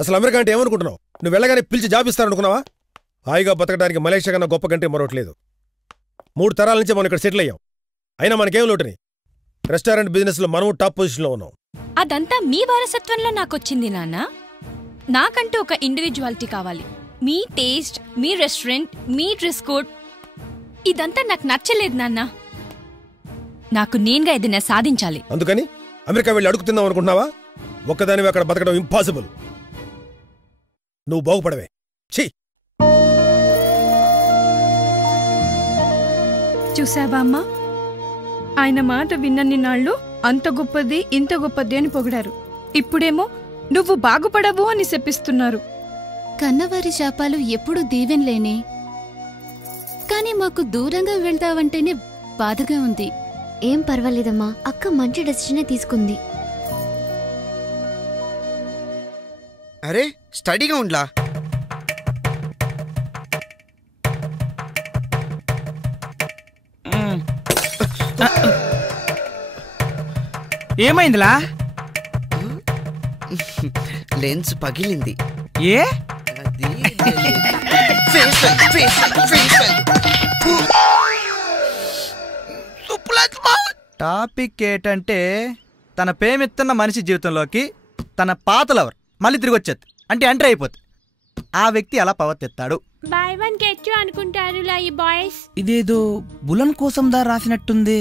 అసలు అమెరికా అంటే ఏమనుకుంటున్నావు? నువ్వు వెళ్ళగానే పిలిచి జాబ్ ఇస్తారనుకున్నావా? హాయిగా బతకడానికి మలేషియా కన్నా గొప్ప కంటే మరొకట్లేదు. 3 తరాల నుంచి మనం ఇక్కడ సెటిల్ అయ్యాం. అయినా మనకేం లోటుని? రెస్టారెంట్ బిజినెస్ లో మనం టాప్ పొజిషన్ లో ఉన్నాం. అదంతా మీ వారసత్వంలో నాకొచ్చింది నాన్న. నాకంటూ ఒక ఇండివిజువాలిటీ కావాలి. మీ టేస్ట్, మీ రెస్టారెంట్, మీ డ్రెస్ కోడ్ ఇదంతా నాకు నచ్చలేదు నాన్న. నాకు నేనుగా ఏదైనా సాధించాలి. అందుకని అమెరికా వెళ్ళి అడుగుతున్నావు అనుకుంటున్నావా? ఒక్కదానివి అక్కడ బతకడం ఇంపాసిబుల్. నువ్వు బాగుపడవే. ఛీ! చూసావా అమ్మా, ఆయన మాట విన్నన్ని నాళ్ళు అంత గొప్పది ఇంత గొప్పది అని పొగిడారు. ఇప్పుడేమో నువ్వు బాగుపడవు అని శపిస్తున్నారు. కన్నవారి శాపాలు ఎప్పుడూ దీవెనలేనే. కాని మాకు దూరంగా వెళ్తావంటేనే బాధగా ఉంది. ఏం పర్వాలేదమ్మా, అక్క మంచి డెసిషనే తీసుకుంది. అరే స్టడీగా ఉండ్లా. ఏమైందిలా? లెన్స్ పగిలింది. ఏ టాపిక్ ఏంటంటే తన ప్రేమిస్తున్న మనిషి జీవితంలోకి తన పాత లవర్ మళ్ళీ తిరిగి వచ్చేది అంటే ఎంటర్ అయిపోతుంది. ఆ వ్యక్తి ఎలా ప్రవర్తిస్తాడు? బై వన్ గెట్ యు అనుకుంటారులా ఈ బాయ్స్. ఇదేదో బులన్ కోసం దా రాసినట్టుంది.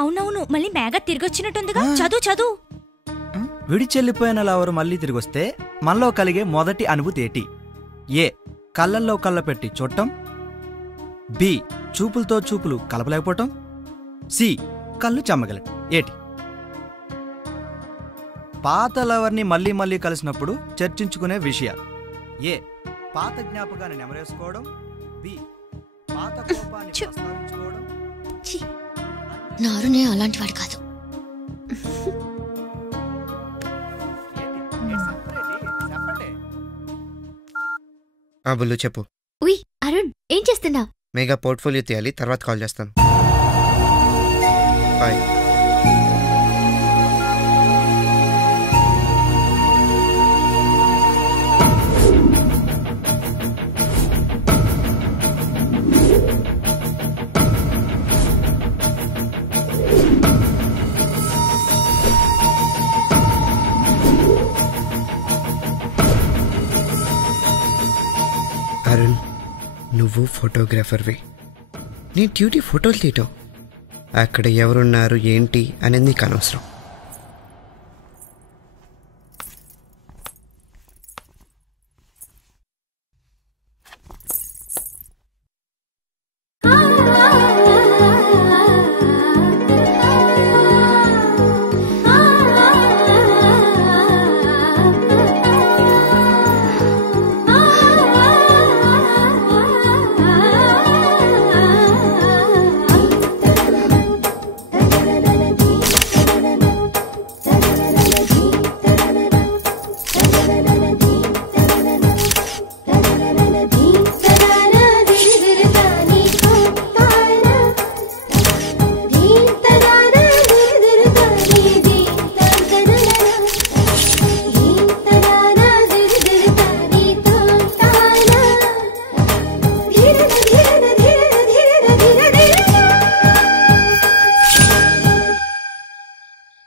అవునవును, మళ్ళీ మేఘ తిరిగొచ్చినట్టుందిగా. చదువు చదువు. విడిచెల్లిపోయిన లవరు మళ్ళీ తిరిగొస్తే మనలో కలిగే మొదటి అనుభూతి ఏటి? ఏ కళ్ళల్లో కళ్ళ పెట్టి చూడటం, బి చూపులతో చూపులు కలపలేకపోవటం, సి కళ్ళు చెమ్మగలటం. ఏటి? పాత లవర్ని మళ్ళీ మళ్ళీ కలిసినప్పుడు చర్చించుకునే విషయాలు. ఏ పాత జ్ఞాపకాన్ని నెమరేసుకోవడం, బి పాత కోపాన్ని ప్రస్తావించుకోవడం. నారునే అలాంటి వాడు కాదు. బుల్లు చెప్పు. ఉయ్ అరుణ్, ఏం చేస్తున్నా? మెగా పోర్ట్ఫోలియో తీయాలి, తర్వాత కాల్ చేస్తాను. బాయ్. అరుణ్, నువ్వు ఫోటోగ్రాఫర్వి. నీ డ్యూటీ ఫోటోలు తీయటం. అక్కడ ఎవరున్నారు ఏంటి అనేది నీకు అనవసరం.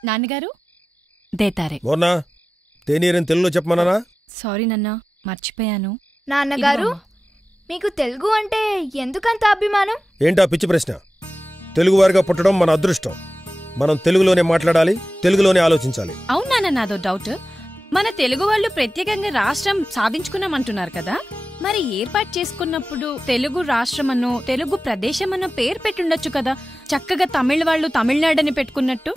నాన్నగారు దేతారే. మోర్నా, తేనీరని తెలుగులో చెప్పమన్నానా? సారీ నాన్న, మర్చిపోయాను. నాన్నగారు, మీకు తెలుగు అంటే ఎందుకంత అభిమానం? ఏంటా పిచ్చి ప్రశ్న? తెలుగువారిగా పుట్టడం మన అదృష్టం. మనం తెలుగులోనే మాట్లాడాలి, తెలుగులోనే ఆలోచించాలి. అవునా? నాదో డౌట్. మన తెలుగు వాళ్ళు ప్రత్యేకంగా రాష్ట్రం సాధించుకున్నామంటున్నారు కదా, మరి ఏర్పాటు చేసుకున్నప్పుడు తెలుగు రాష్ట్రమనో తెలుగు ప్రదేశమనో పేరు పెట్టుండొచ్చు కదా. చక్కగా తమిళ వాళ్ళు తమిళనాడని పెట్టుకున్నట్టు.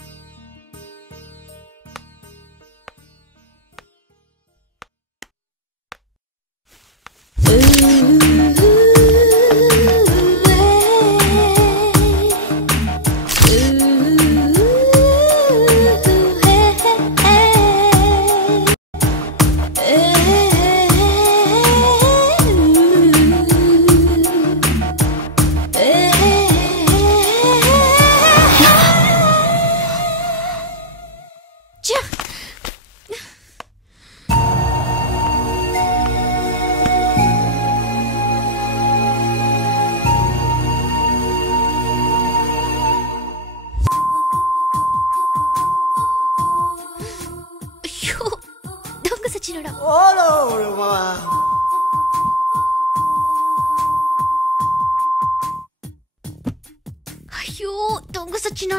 సచ్చినాడా అయ్యో దొంగ సచ్చినాడా